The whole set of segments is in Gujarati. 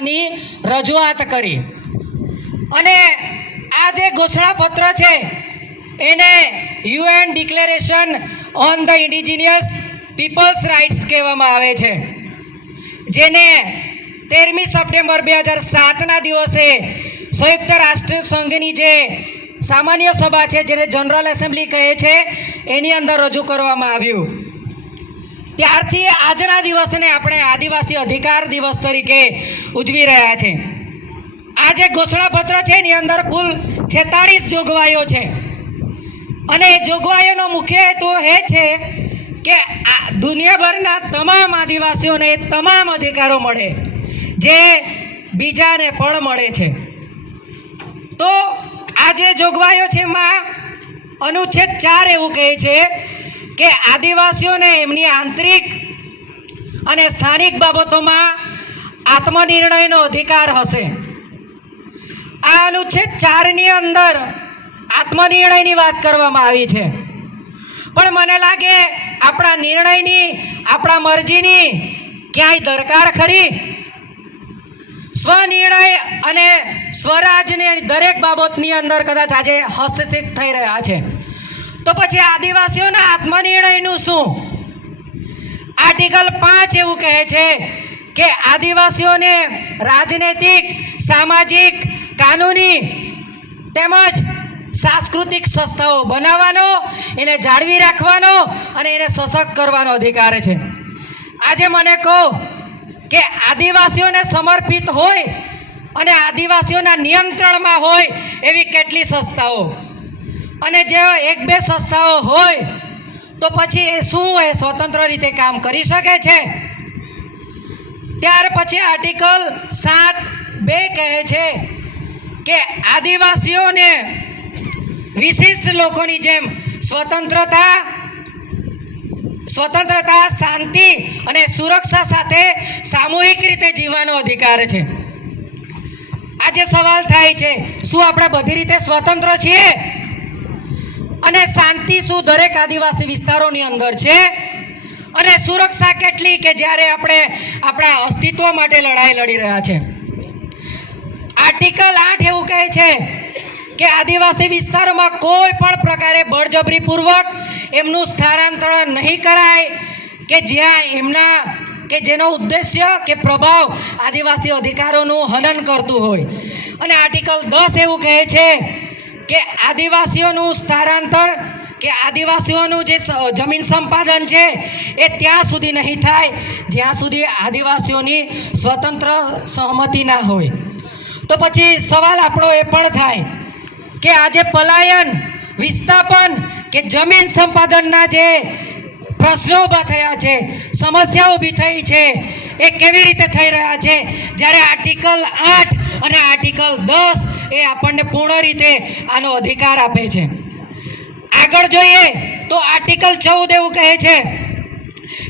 ની રજૂઆત કરી અને આ જે ઘોષણાપત્ર છે એને UN declaration on the indigenous peoples rights કહેવામાં આવે છે, જેને 13મી સપ્ટેમ્બર 2007ના દિવસે સંયુક્ત રાષ્ટ્ર સંઘની જે સામાન્ય સભા છે, જેને જનરલ એસેમ્બલી કહે છે, એની અંદર રજૂ કરવામાં આવ્યું. ત્યારથી આજના દિવસને આપણે આદિવાસી અધિકાર દિવસ તરીકે ઉજવી રહ્યા છે. આ જે ઘોષણાપત્ર છે એની અંદર કુલ 46 જોગવાઈઓ છે અને એ જોગવાઈઓનો મુખ્ય હેતુ એ છે કે દુનિયાભરના તમામ આદિવાસીઓને તમામ અધિકારો મળે જે બીજાને પણ મળે છે. તો આ જે જોગવાઈઓ છે એમાં અનુચ્છેદ 4 એવું કહે છે કે આદિવાસીઓને એમની આંતરિક અને સ્થાનિક બાબતોમાં આત્મનિર્ણયનો અધિકાર હશે. આ અનુચ્છેદ 4ની અંદર આત્મનિર્ણયની વાત કરવામાં આવી છે, પણ મને લાગે આપણા નિર્ણયની, આપણા મરજીની ક્યાંય દરકાર ખરી? સ્વનિર્ણય અને સ્વરાજની દરેક બાબતની અંદર કદાચ આજે હસ્તક્ષેપ થઈ રહ્યા છે. તો પછી આદિવાસીઓના આત્મનિર્ણયનું શું? આર્ટિકલ 5 એવું કહે છે કે આદિવાસીઓને રાજનૈતિક, સામાજિક, કાનૂની તેમજ સાંસ્કૃતિક સંસ્થાઓ બનાવવાનો, એને જાળવી રાખવાનો અને એને સશક્ત કરવાનો અધિકાર છે. આજે મને કહો કે આદિવાસીઓને સમર્પિત હોય અને આદિવાસીઓના નિયંત્રણમાં હોય એવી કેટલી સંસ્થાઓ, અને જે 1-2 સંસ્થાઓ હોય તો પછી એ શું એ સ્વતંત્ર રીતે કામ કરી શકે છે? ત્યાર પછી આર્ટિકલ 7(2) કહે છે કે આદિવાસીઓને વિશિષ્ટ લોકોની જેમ સ્વતંત્રતા, શાંતિ અને સુરક્ષા સાથે સામૂહિક રીતે જીવવાનો અધિકાર છે. આજે સવાલ થાય છે, શું આપણે બધી રીતે સ્વતંત્ર છીએ? અને શાંતિ શું દરેક આદિવાસી વિસ્તારોની અંદર છે? અને સુરક્ષા કેટલી કે જ્યારે આપણે આપણા અસ્તિત્વ માટે લડાઈ લડી રહ્યા છે? આર્ટિકલ 8 એવું કહે છે કે આદિવાસી વિસ્તારોમાં કોઈ પણ પ્રકારે બળજબરીપૂર્વક એમનું સ્થળાંતરણ નહીં કરાય કે જેનો ઉદ્દેશ્ય કે પ્રભાવ આદિવાસી અધિકારોનું હનન કરતું હોય. અને આર્ટિકલ 10 એવું કહે છે કે આદિવાસીઓનું સ્થળાંતર કે આદિવાસીઓનું જે જમીન સંપાદન છે એ ત્યાં સુધી નહીં થાય જ્યાં સુધી આદિવાસીઓની સ્વતંત્ર સહમતિ ના હોય. તો પછી સવાલ આપણો એ પણ થાય કે આજે પલાયન, વિસ્થાપન કે જમીન સંપાદનના જે પ્રશ્નો ઊભા થયા છે, સમસ્યાઓ ઊભી થઈ છે, એ કેવી રીતે થઈ રહ્યા છે જ્યારે આર્ટિકલ 8 અને આર્ટિકલ 10 એ આપણને પૂર્ણ રીતે આનો અધિકાર આપે છે. આગળ જોઈએ તો આર્ટિકલ 14 એવું કહે છે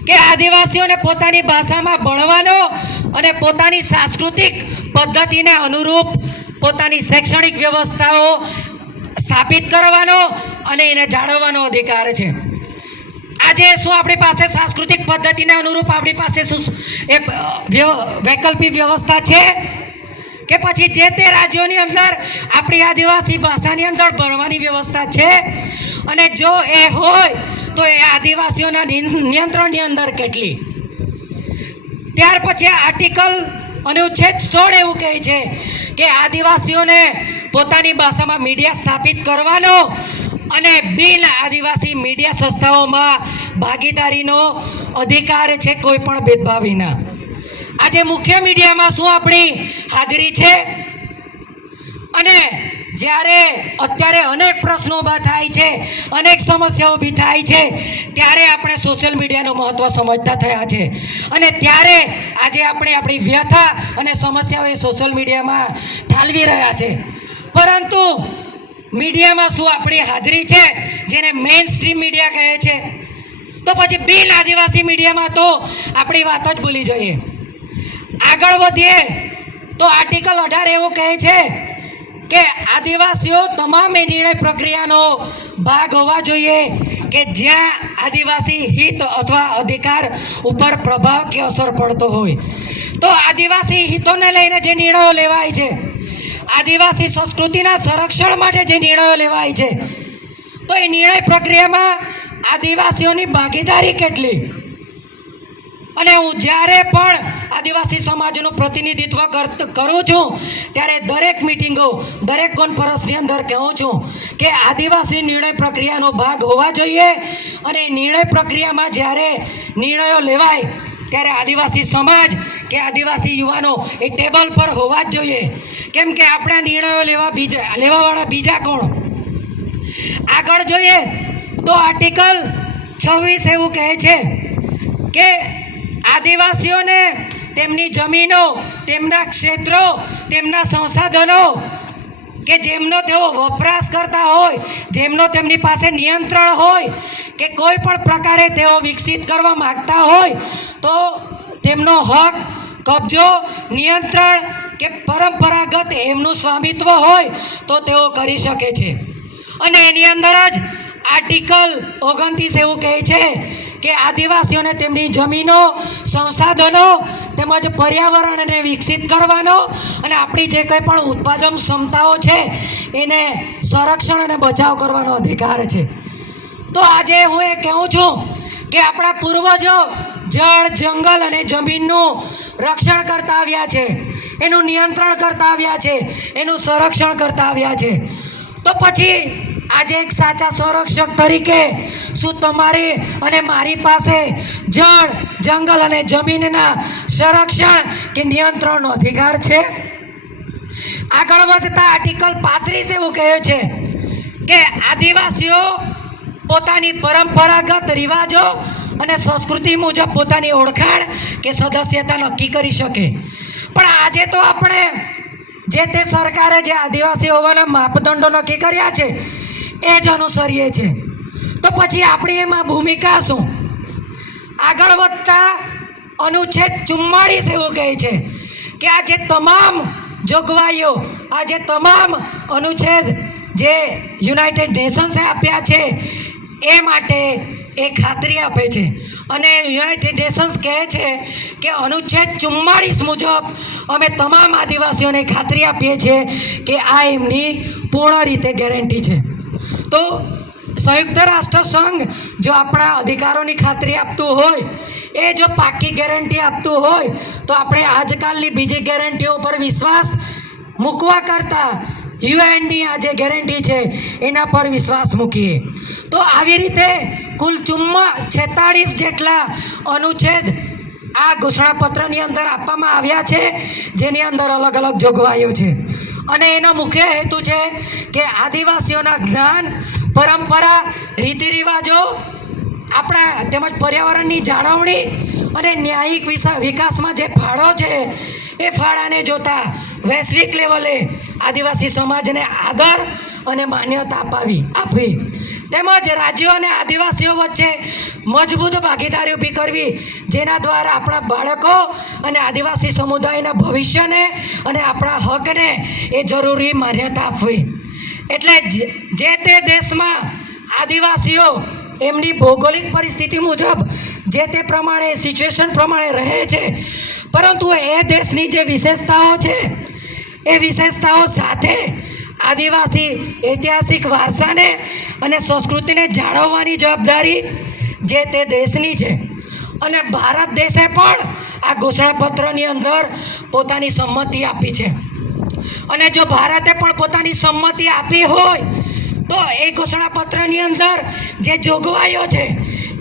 કે આદિવાસીઓને પોતાની ભાષામાં ભણવાનો અને પોતાની સાંસ્કૃતિક પદ્ધતિને અનુરૂપ પોતાની શૈક્ષણિક વ્યવસ્થાઓ સ્થાપિત કરવાનો અને એને જાળવવાનો અધિકાર છે. આજે શું આપણી પાસે સાંસ્કૃતિક પદ્ધતિને અનુરૂપ આપણી પાસે શું એ વૈકલ્પિક વ્યવસ્થા છે? કે પછી જે તે રાજ્યોની અંદર આપણી આદિવાસી ભાષાની અંદર ભણવાની વ્યવસ્થા છે? અને જો એ હોય તો એ આદિવાસીઓના નિયંત્રણની અંદર કેટલી? ત્યાર પછી આર્ટિકલ અનુચ્છેદ 16 એવું કહે છે કે આદિવાસીઓને પોતાની ભાષામાં મીડિયા સ્થાપિત કરવાનો અને બિન આદિવાસી મીડિયા સંસ્થાઓમાં ભાગીદારીનો અધિકાર છે, કોઈ પણ ભેદભાવ વિના. આજે મુખ્ય મીડિયામાં શું આપણી હાજરી છે? અને જ્યારે અત્યારે અનેક પ્રશ્નો ઊભા થાય છે, અનેક સમસ્યાઓ ઊભી થાય છે, ત્યારે આપણે સોશિયલ મીડિયાનું મહત્ત્વ સમજતા થયા છે અને ત્યારે આજે આપણે આપણી વ્યથા અને સમસ્યાઓ એ સોશિયલ મીડિયામાં ઠાલવી રહ્યા છે. પરંતુ મીડિયામાં શું આપણી હાજરી છે, જેને મેઇન સ્ટ્રીમ મીડિયા કહે છે? તો પછી બિન આદિવાસી મીડિયામાં તો આપણી વાત જ ભૂલી જઈએ. આગળ વધીએ તો આર્ટિકલ 18 એવું કહે છે કે આદિવાસીઓ તમામ નિર્ણય પ્રક્રિયાનો ભાગ હોવા જોઈએ કે જ્યાં આદિવાસી હિત અથવા અધિકાર ઉપર પ્રભાવ કે અસર પડતો હોય. તો આદિવાસી હિતોને લઈને જે નિર્ણયો લેવાય છે, આદિવાસી સંસ્કૃતિના સંરક્ષણ માટે જે નિર્ણયો લેવાય છે, તો એ નિર્ણય પ્રક્રિયામાં આદિવાસીઓની ભાગીદારી કેટલી? અને હું જ્યારે પણ આદિવાસી સમાજનું પ્રતિનિધિત્વ કરું છું ત્યારે દરેક મિટિંગો, દરેક કોન્ફરન્સની અંદર કહું છું કે આદિવાસી નિર્ણય પ્રક્રિયાનો ભાગ હોવા જોઈએ. અને નિર્ણય પ્રક્રિયામાં જ્યારે નિર્ણયો લેવાય ત્યારે આદિવાસી સમાજ કે આદિવાસી યુવાનો એ ટેબલ પર હોવા જ જોઈએ. કેમ કે આપણા નિર્ણયો લેવાવાળા બીજા કોણ? આગળ જોઈએ તો આર્ટિકલ 26 એવું કહે છે કે આદિવાસીઓને તેમની જમીનો, તેમના ક્ષેત્રો, તેમના સંસાધનો કે જેમનો તેઓ વપરાશ કરતા હોય, જેમનો તેમની પાસે નિયંત્રણ હોય કે કોઈ પણ પ્રકારે તેઓ વિકસિત કરવા માગતા હોય તો તેમનો હક, કબજો, નિયંત્રણ કે પરંપરાગત એમનું સ્વામિત્વ હોય તો તેઓ કરી શકે છે. અને એની અંદર જ આર્ટિકલ 29 એવું કહે છે કે આદિવાસીઓને તેમની જમીનો, સંસાધનો તેમજ પર્યાવરણને વિકસિત કરવાનો અને આપણી જે કંઈ પણ ઉત્પાદન ક્ષમતાઓ છે એને સંરક્ષણ અને બચાવ કરવાનો અધિકાર છે. તો આજે હું એ કહું છું કે આપણા પૂર્વજો જળ, જંગલ અને જમીનનું રક્ષણ કરતા આવ્યા છે, એનું નિયંત્રણ કરતા આવ્યા છે, એનું સંરક્ષણ કરતા આવ્યા છે. તો પછી આજે એક સાચા સંરક્ષક તરીકે શું તમારી અને મારી પાસે જળ, જંગલ અને જમીનના સંરક્ષણ કે નિયંત્રણનો અધિકાર છે? આગળ વધતા આર્ટિકલ 35 એવું કહે છે કે આદિવાસીઓ પોતાની પરંપરાગત રિવાજો અને સંસ્કૃતિ મુજબ પોતાની ઓળખાણ કે સદસ્યતા નક્કી કરી શકે. પણ આજે તો આપણે જે તે સરકારે જે આદિવાસી હોવાના માપદંડો નક્કી કર્યા છે એ જ અનુસરીએ છીએ. તો પછી આપણી એમાં ભૂમિકા શું? આગળ વધતા અનુચ્છેદ 44 એવું કહે છે કે આ જે તમામ જોગવાઈઓ, આ જે તમામ અનુચ્છેદ જે યુનાઇટેડ નેશન્સે આપ્યા છે એ માટે એ ખાતરી આપે છે. અને યુનાઇટેડ નેશન્સ કહે છે કે અનુચ્છેદ 44 મુજબ અમે તમામ આદિવાસીઓને ખાતરી આપીએ છીએ કે આ એમની પૂર્ણ રીતે ગેરંટી છે. તો સંયુક્ત રાષ્ટ્ર સંઘ જો આપણા અધિકારોની ખાતરી આપતું હોય, એ જો પાકી ગેરંટી આપતું હોય તો આપણે આજકાલની બીજી ગેરંટીઓ પર વિશ્વાસ મૂકવા કરતાં યુએનની આ જે ગેરંટી છે એના પર વિશ્વાસ મૂકીએ. તો આવી રીતે કુલ 46 જેટલા અનુચ્છેદ આ ઘોષણાપત્રની અંદર આપવામાં આવ્યા છે, જેની અંદર અલગ અલગ જોગવાઈઓ છે. અને એનો મુખ્ય હેતુ છે કે આદિવાસીઓના જ્ઞાન, પરંપરા, રીતિ રિવાજો, આપણા તેમજ પર્યાવરણની જાળવણી અને ન્યાયિક વિકાસમાં જે ફાળો છે એ ફાળાને જોતા વૈશ્વિક લેવલે આદિવાસી સમાજને આદર અને માન્યતા આપવી તેમજ રાજ્યો અને આદિવાસીઓ વચ્ચે મજબૂત ભાગીદારી ઊભી કરવી, જેના દ્વારા આપણા બાળકો અને આદિવાસી સમુદાયના ભવિષ્યને અને આપણા હકને એ જરૂરી માન્યતા આપવી. એટલે જે તે દેશમાં આદિવાસીઓ એમની ભૌગોલિક પરિસ્થિતિ મુજબ જે તે પ્રમાણે, સિચ્યુએશન પ્રમાણે રહે છે, પરંતુ એ દેશની જે વિશેષતાઓ છે એ વિશેષતાઓ સાથે આદિવાસી ઐતિહાસિક વારસાને અને સંસ્કૃતિને જાળવવાની જવાબદારી જે તે દેશની છે. અને ભારત દેશે પણ આ ઘોષણાપત્રની અંદર પોતાની સંમતિ આપી છે. અને જો ભારતે પણ પોતાની સંમતિ આપી હોય તો એ ઘોષણાપત્રની અંદર જે જોગવાઈઓ છે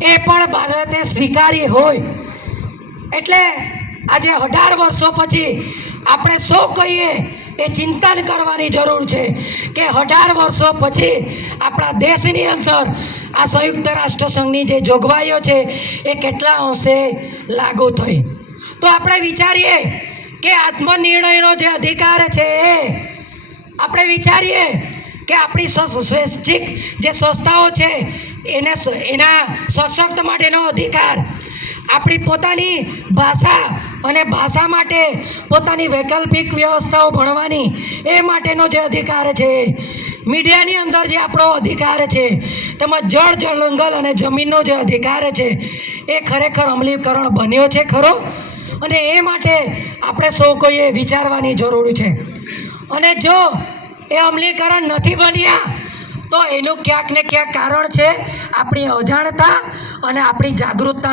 એ પણ ભારતે સ્વીકારી હોય. એટલે આજે 18 વર્ષો પછી આપણે સૌ કહીએ એ ચિંતન કરવાની જરૂર છે કે 18 વર્ષો પછી આપણા દેશની અંદર આ સંયુક્ત રાષ્ટ્ર સંઘની જે જોગવાઈઓ છે એ કેટલા અંશે લાગુ થઈ. તો આપણે વિચારીએ કે આત્મનિર્ણયનો જે અધિકાર છે એ આપણે વિચારીએ કે આપણી સ્વૈચ્છિક જે સંસ્થાઓ છે એના સશક્ત માટેનો અધિકાર, આપણી પોતાની ભાષા અને ભાષા માટે પોતાની વૈકલ્પિક વ્યવસ્થાઓ ભણવાની એ માટેનો જે અધિકાર છે, મીડિયાની અંદર જે આપણો અધિકાર છે, તેમજ જળ, જંગલ અને જમીનનો જે અધિકાર છે એ ખરેખર અમલીકરણ બન્યો છે ખરો? અને એ માટે આપણે સૌ કોઈએ વિચારવાની જરૂર છે. અને જો એ અમલીકરણ નથી બન્યા તો એનું ક્યાંક ને ક્યાંક કારણ છે આપણી અજાણતા અને આપણી જાગૃતતા.